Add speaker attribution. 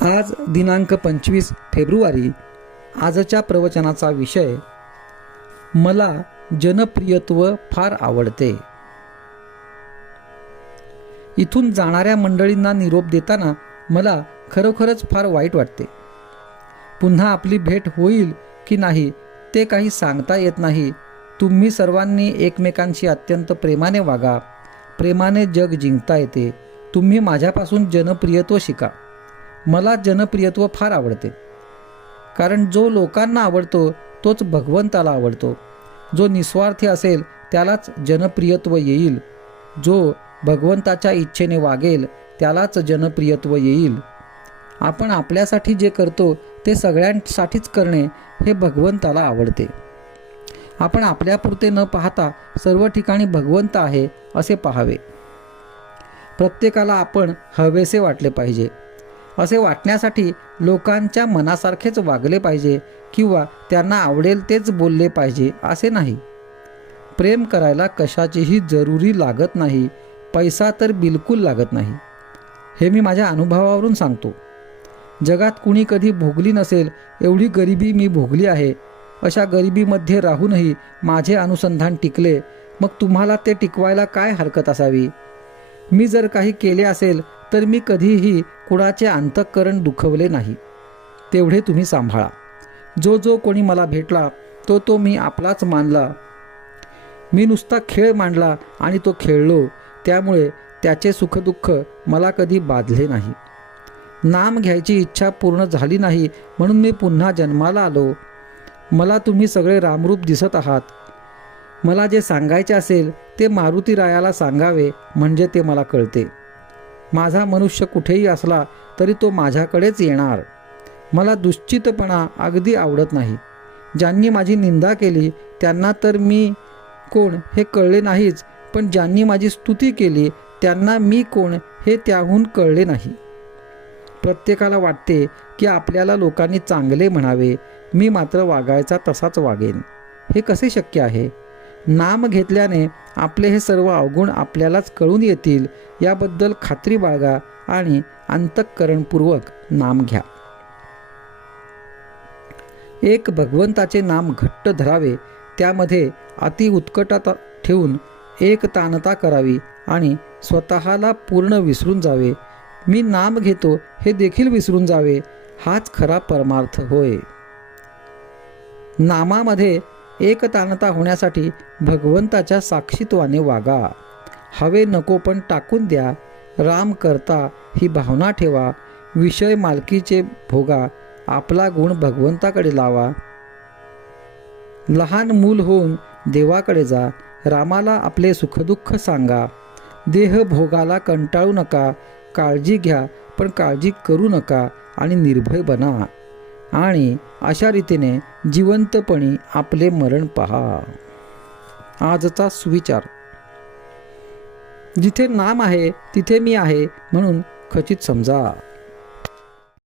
Speaker 1: आज दिनांक पंचवीस फेब्रुवारी आजच्या प्रवचनाचा विषय मला जनप्रियत्व फार आवडते इथून जाणाऱ्या मंडळींना निरोप देताना मला खरोखरच फार वाईट वाटते पुन्हा आपली भेट होईल की नाही ते काही सांगता येत नाही तुम्ही सर्वांनी एकमेकांशी अत्यंत प्रेमाने वागा प्रेमाने जग जिंकता येते तुम्ही माझ्यापासून जनप्रियत्व शिका मला जनप्रियत्व फार आवडते कारण जो लोकांना आवडतो तोच भगवंताला आवडतो जो निस्वार्थी असेल त्यालाच जनप्रियत्व येईल जो भगवंताच्या इच्छेने वागेल त्यालाच जनप्रियत्व येईल आपण आपल्यासाठी जे करतो ते सगळ्यांसाठीच करणे हे भगवंताला आवडते आपण आपल्यापुरते न पाहता सर्व ठिकाणी भगवंत आहे असे पाहावे प्रत्येकाला आपण हवेसे वाटले पाहिजे असे वाटण्यासाठी लोकांच्या मनासारखेच वागले पाहिजे किंवा त्यांना आवडेल तेच बोलले पाहिजे असे नाही प्रेम करायला कशाचीही जरुरी लागत नाही पैसा तर बिलकुल लागत नाही हे मी माझ्या अनुभवावरून सांगतो जगात कुणी कधी भोगली नसेल एवढी गरिबी मी भोगली आहे अशा गरिबीमध्ये राहूनही माझे अनुसंधान टिकले मग तुम्हाला ते टिकवायला काय हरकत असावी मी जर काही केले असेल तर मी कधीही कुणाचे अंतःकरण दुखवले नाही तेवढे तुम्ही सांभाळा जो जो कोणी मला भेटला तो तो मी आपलाच मानला मी नुसता खेळ मांडला आणि तो खेळलो त्यामुळे त्याचे सुखदुःख मला कधी बाधले नाही नाम घ्यायची इच्छा पूर्ण झाली नाही म्हणून मी पुन्हा जन्माला आलो मला तुम्ही सगळे रामरूप दिसत आहात मला जे सांगायचे असेल ते मारुती रायाला सांगावे म्हणजे ते मला कळते माझा मनुष्य कुठेही असला तरी तो माझ्याकडेच येणार मला दुश्चितपणा अगदी आवडत नाही ज्यांनी माझी निंदा केली त्यांना तर मी कोण हे कळले नाहीच पण ज्यांनी माझी स्तुती केली त्यांना मी कोण हे त्याहून कळले नाही प्रत्येकाला वाटते की आपल्याला लोकांनी चांगले म्हणावे मी मात्र वागायचा तसाच वागेन हे कसे शक्य आहे नाम घेतल्याने आपले हे सर्व अवगुण आपल्यालाच कळून येतील याबद्दल खात्री बाळगा आणि अंतःकरणपूर्वक नाम घ्या एक भगवंताचे नाम घट्ट धरावे त्यामध्ये अति उत्कटता ठेवून एक तानता करावी आणि स्वतःला पूर्ण विसरून जावे मी नाम घेतो हे देखील विसरून जावे हाच खरा परमार्थ होय नामामध्ये एकतानता होण्यासाठी भगवंताच्या साक्षीत्वाने वागा हवे नको पण टाकून द्या राम करता ही भावना ठेवा विषय मालकीचे भोगा आपला गुण भगवंताकडे लावा लहान मूल होऊन देवाकडे जा रामाला आपले सुखदुःख सांगा देह भोगाला कंटाळू नका काळजी घ्या पण काळजी करू नका आणि निर्भय बना आणि अशा रीतीने जिवंतपणी आपले मरण पहा आजचा सुविचार जिथे नाम आहे तिथे मी आहे म्हणून खचित समजा